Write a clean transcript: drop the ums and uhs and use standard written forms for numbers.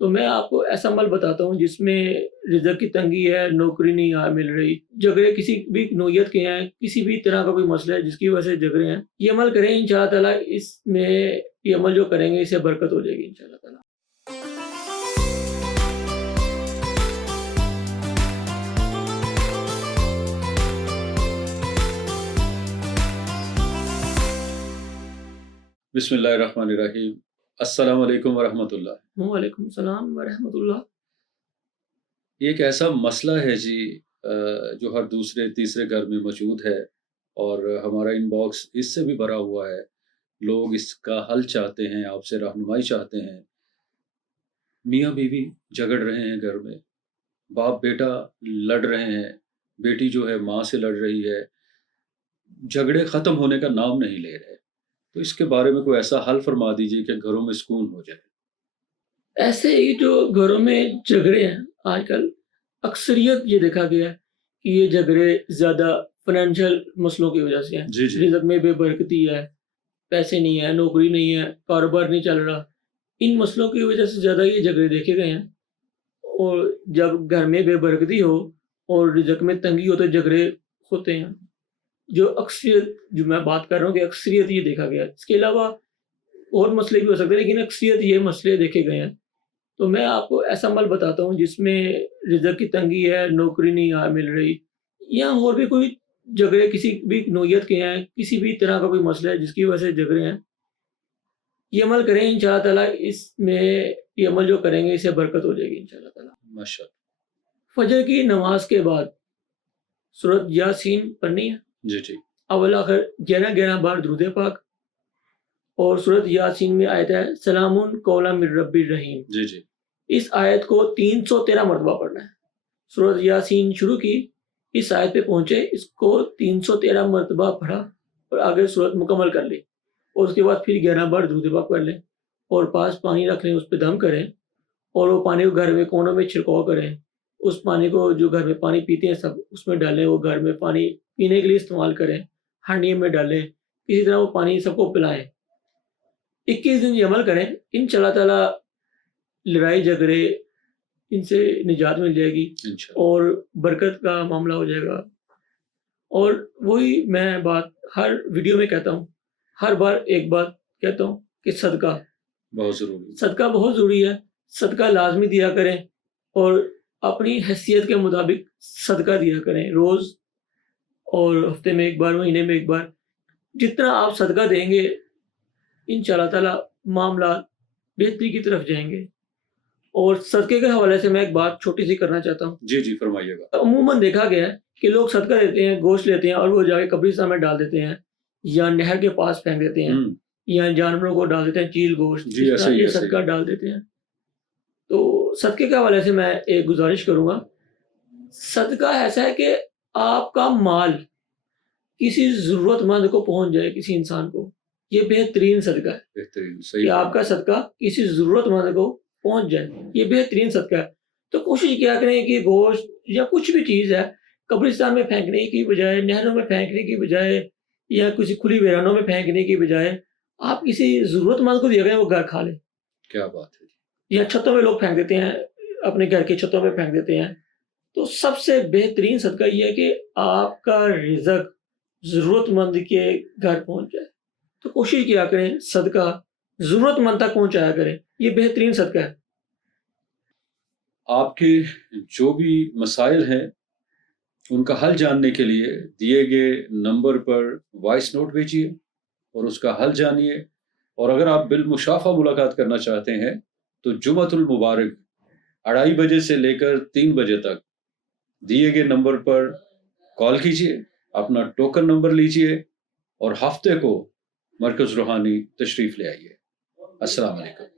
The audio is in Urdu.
تو میں آپ کو ایسا عمل بتاتا ہوں جس میں رزق کی تنگی ہے، نوکری نہیں مل رہی، جھگڑے کسی بھی نوعیت کے ہیں، کسی بھی طرح کا کوئی مسئلہ ہے جس کی وجہ سے جھگڑے ہیں، یہ عمل کریں انشاءاللہ تعالیٰ. اس میں یہ عمل جو کریں گے اس سے برکت ہو جائے گی انشاءاللہ تعالیٰ. بسم اللہ الرحمن الرحیم. السلام علیکم ورحمۃ اللہ. وعلیکم السلام ورحمۃ اللہ. یہ ایک ایسا مسئلہ ہے جی جو ہر دوسرے تیسرے گھر میں موجود ہے اور ہمارا ان باکس اس سے بھی بھرا ہوا ہے. لوگ اس کا حل چاہتے ہیں، آپ سے رہنمائی چاہتے ہیں. میاں بیوی جھگڑ رہے ہیں گھر میں، باپ بیٹا لڑ رہے ہیں، بیٹی جو ہے ماں سے لڑ رہی ہے، جھگڑے ختم ہونے کا نام نہیں لے رہے. تو اس کے بارے میں کوئی ایسا حل فرما دیجیے کہ گھروں میں سکون ہو جائے. ایسے ہی جو گھروں میں جھگڑے ہیں آج کل اکثریت یہ دیکھا گیا ہے کہ یہ جھگڑے زیادہ فائنینشیل مسئلوں کی وجہ سے ہیں. جی جی رزق میں بے برکتی ہے، پیسے نہیں ہے، نوکری نہیں ہے، کاروبار نہیں چل رہا. ان مسئلوں کی وجہ سے زیادہ یہ جھگڑے دیکھے گئے ہیں. اور جب گھر میں بے برکتی ہو اور رزق میں تنگی ہو تو جھگڑے ہوتے ہیں. جو اکثریت جو میں بات کر رہا ہوں کہ اکثریت یہ دیکھا گیا ہے. اس کے علاوہ اور مسئلے بھی ہو سکتے ہیں لیکن اکثریت یہ مسئلے دیکھے گئے ہیں. تو میں آپ کو ایسا عمل بتاتا ہوں جس میں رزق کی تنگی ہے، نوکری نہیں مل رہی، یا اور بھی کوئی جھگڑے کسی بھی نوعیت کے ہیں، کسی بھی طرح کا کوئی مسئلہ ہے جس کی وجہ سے جھگڑے ہیں. یہ عمل کریں انشاءاللہ تعالیٰ. اس میں یہ عمل جو کریں گے اس سے برکت ہو جائے گی انشاءاللہ تعالیٰ. ماشاء اللہ. فجر کی نماز کے بعد سورۃ یاسین پڑھنی ہے. جی جی اول آخر 11 بار درود پاک. اور سورۃ یاسین میں آیت ہے سلام قولا من رب الرحیم. جی جی اس آیت کو 313 مرتبہ پڑھنا ہے. سورۃ یاسین شروع کی، اس آیت پہ پہنچے، اس کو 313 مرتبہ پڑھا اور آگے سورت مکمل کر لی. اور اس کے بعد پھر 11 بار درود پاک پڑھ لیں اور پاس پانی رکھ لیں، اس پہ دم کریں اور وہ پانی کو گھر میں کونوں میں چھڑکاؤ کریں. اس پانی کو جو گھر میں پانی پیتے ہیں سب اس میں ڈالیں. وہ گھر میں پانی پینے کے لیے استعمال کریں، ہانڈیوں میں ڈالیں، کسی طرح وہ پانی سب کو پلائیں. 21 دن یہ عمل کریں، انشاءاللہ تعالیٰ لڑائی جھگڑے ان سے نجات مل جائے گی انشاءاللہ. اور برکت کا معاملہ ہو جائے گا. اور وہی میں بات ہر ویڈیو میں کہتا ہوں، ہر بار ایک بات کہتا ہوں کہ صدقہ بہت ضروری. صدقہ بہت ضروری ہے. صدقہ لازمی دیا کریں اور اپنی حیثیت کے مطابق صدقہ دیا کریں. روز اور ہفتے میں ایک بار، مہینے میں ایک بار. جتنا آپ صدقہ دیں گے انشاءاللہ تعالیٰ معاملات بہتری کی طرف جائیں گے. اور صدقے کے حوالے سے میں ایک بات چھوٹی سی کرنا چاہتا ہوں. جی جی فرمائیے گا. عموماً دیکھا گیا ہے کہ لوگ صدقہ دیتے ہیں، گوشت لیتے ہیں اور وہ جا کے قبرستان میں ڈال دیتے ہیں یا نہر کے پاس پھینک دیتے ہیں یا جانوروں کو ڈال دیتے ہیں، چیل گوشت، جی ایسا ہی یہ ایسا ہی. صدقہ ڈال دیتے ہیں. تو صدقے کے حوالے سے میں ایک گزارش کروں گا. صدقہ ایسا ہے کہ آپ کا مال کسی ضرورت مند کو پہنچ جائے، کسی انسان کو. یہ بہترین صدقہ ہے بہترین. کہ صحیح. آپ کا صدقہ کسی ضرورت مند کو پہنچ جائے. یہ بہترین صدقہ ہے. تو کوشش کیا کریں کہ گوشت یا کچھ بھی چیز ہے قبرستان میں پھینکنے کی بجائے، نہروں میں پھینکنے کی بجائے یا کسی کھلی ویرانوں میں پھینکنے کی بجائے آپ کسی ضرورت مند کو دیا کریں، وہ گھر کھا لے. کیا بات ہے. یا چھتوں میں لوگ پھینک دیتے ہیں، اپنے گھر کے چھتوں میں پھینک دیتے ہیں. تو سب سے بہترین صدقہ یہ ہے کہ آپ کا رزق ضرورت مند کے گھر پہنچ جائے. تو کوشش کیا کریں صدقہ ضرورت مند تک پہنچایا کریں. یہ بہترین صدقہ ہے. آپ کے جو بھی مسائل ہیں ان کا حل جاننے کے لیے دیے گئے نمبر پر وائس نوٹ بھیجیے اور اس کا حل جانیے. اور اگر آپ بالمشافہ ملاقات کرنا چاہتے ہیں تو جمعۃ المبارک 2:30 بجے سے لے کر 3 بجے تک دیے گئے نمبر پر کال کیجیے، اپنا ٹوکن نمبر لیجیے اور ہفتے کو مرکز روحانی تشریف لے آئیے. السلام علیکم.